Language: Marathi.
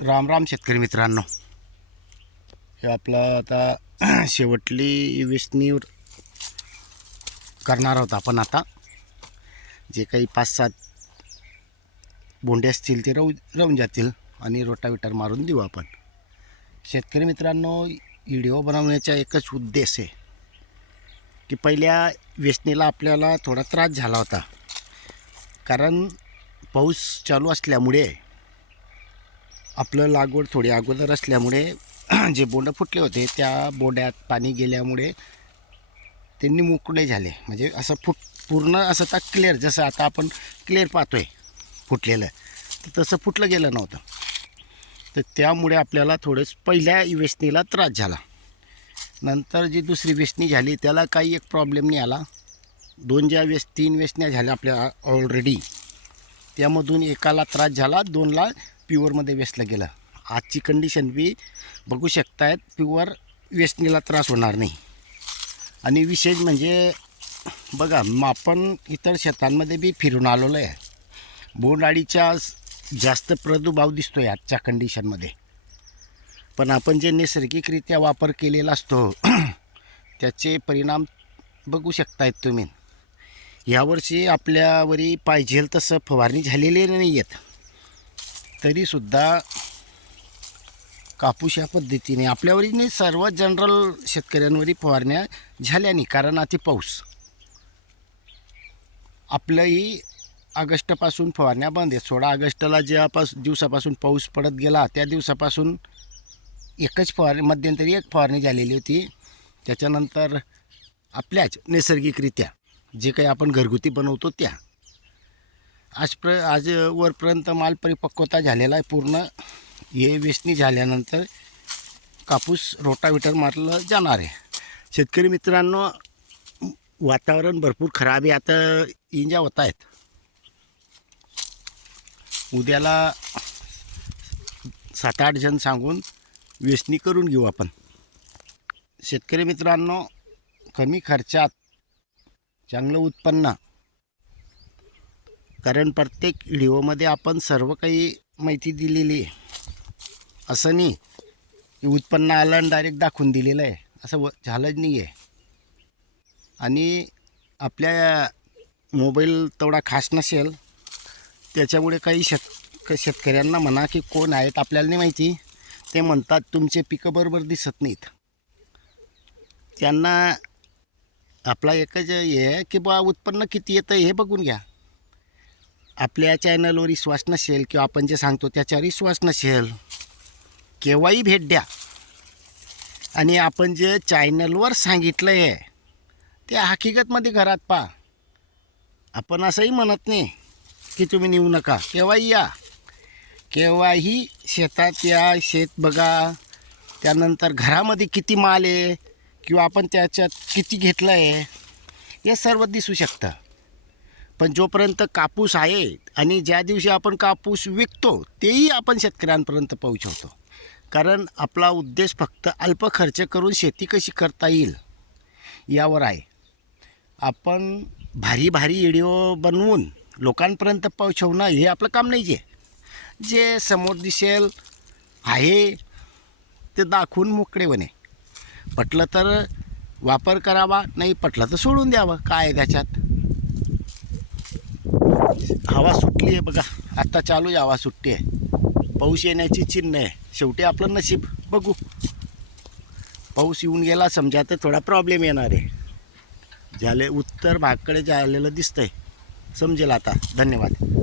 राम राम शेतकरी मित्रांनो. हे आपलं आता शेवटली वेचणीवर करणार आहोत आपण आता. जे काही पाच सात बोंडे असतील ते राहू राहून जातील आणि रोटाविटर मारून देऊ आपण. शेतकरी मित्रांनो व्हिडिओ बनवण्याचा एकच उद्देश आहे की पहिल्या वेचणीला आपल्याला थोडा त्रास झाला होता. कारण पाऊस चालू असल्यामुळे आपलं लागवड थोडी अगोदर असल्यामुळे जे बोंडं फुटले होते त्या बोंड्यात पाणी गेल्यामुळे त्यांनी मोकळे झाले. म्हणजे असं फुट पूर्ण असं आता क्लिअर जसं आता आपण क्लिअर पाहतोय फुटलेलं तर तसं फुटलं गेलं नव्हतं. तर त्यामुळे आपल्याला थोडंच पहिल्या वेचणीला त्रास झाला. नंतर जी दुसरी वेचणी झाली त्याला काही एक प्रॉब्लेम नाही आला. दोन ज्या वेस तीन वेचण्या झाल्या आपल्या ऑलरेडी त्यामधून एकाला त्रास झाला दोनला प्युअरमध्ये वेस्टला गेलं. आजची कंडिशन बी बघू शकतायत प्युअर वेचणीला त्रास होणार नाही. आणि विशेष म्हणजे बघा आपण इतर शेतांमध्ये बी फिरून आलेलो आहे. बोंडअळीचा जास्त प्रादुर्भाव दिसतो आहे आजच्या कंडिशनमध्ये पण आपण जे नैसर्गिकरित्या वापर केलेला असतो त्याचे परिणाम बघू शकतायत तुम्ही. यावर्षी आपल्यावरी पाहिजेल तसं फवारणी झालेली नाही आहेत तरीसुद्धा कापूस या पद्धतीने आपल्यावरीने नाही सर्व जनरल शेतकऱ्यांवरी फवारण्या झाल्या नाही कारण अति पाऊस. आपलंही ऑगस्टपासून फवारण्या बंद आहेत. सोळा ऑगस्टला ज्यापास दिवसापासून पाऊस पडत गेला त्या दिवसापासून एकच फवारणी मध्यंतरी एक फवारणी झालेली होती. त्याच्यानंतर आपल्याच नैसर्गिकरित्या जे काही आपण घरगुती बनवतो त्या. आज प्र आज वरपर्यंत माल परिपक्वता झालेला आहे पूर्ण. हे वेचणी झाल्यानंतर कापूस रोटावेटर मारलं जाणार आहे. शेतकरी मित्रांनो वातावरण भरपूर खराब आहे. आता इंजा होत आहेत. उद्याला सात आठ जण सांगून वेचणी करून घेऊ आपण. शेतकरी मित्रांनो कमी खर्चात चांगलं उत्पन्न कारण प्रत्येक व्हिडिओमध्ये आपण सर्व काही माहिती दिलेली आहे. असं नाही उत्पन्न आलं आणि डायरेक्ट दाखवून दिलेलं आहे. असं व झालंच नाही आहे. आणि आपल्या मोबाईल तेवढा खास नसेल त्याच्यामुळे काही शेत शेतकऱ्यांना म्हणा की कोण आहेत आपल्याला नाही माहिती. ते म्हणतात तुमचे पिकं बरोबर दिसत नाहीत. त्यांना आपला एकच हे आहे की बा उत्पन्न किती येतं हे बघून घ्या. आपल्या चॅनलवर विश्वास नसेल किंवा आपण जे सांगतो त्याच्यावर विश्वास नसेल केव्हाही भेट द्या. आणि आपण जे चॅनलवर सांगितलं आहे ते हकीकतमध्ये घरात पहा. आपण असंही म्हणत नाही की तुम्ही नेऊ नका. केव्हाही या. केव्हाही शेतात या शेत बघा. त्यानंतर घरामध्ये किती माल आहे किंवा आपण त्याच्यात किती घेतलं आहे हे सर्व दिसू शकतं. पण जोपर्यंत कापूस आहे आणि ज्या दिवशी आपण कापूस विकतो तेही आपण शेतकऱ्यांपर्यंत पोहोचवतो. कारण आपला उद्देश फक्त अल्प खर्च करून शेती कशी करता येईल यावर आहे. आपण भारी भारी व्हिडिओ बनवून लोकांपर्यंत पोहोचवणं हे आपलं काम नाही जे जे समोर दिसेल आहे ते दाखवून मोकळे बने. पटलं तर वापर करावा नाही पटलं तर सोडून द्यावं काय आहे त्याच्यात? हवा सुटली आहे बघा. आत्ता चालू आहे हवा सुटली आहे. पाऊस येण्याची चिन्ह आहे. शेवटी आपलं नशीब. बघू. पाऊस येऊन गेला समजा तर थोडा प्रॉब्लेम येणार आहे. झाले उत्तर भागकडे जायलेलं दिसतंय. समजेल आता. धन्यवाद.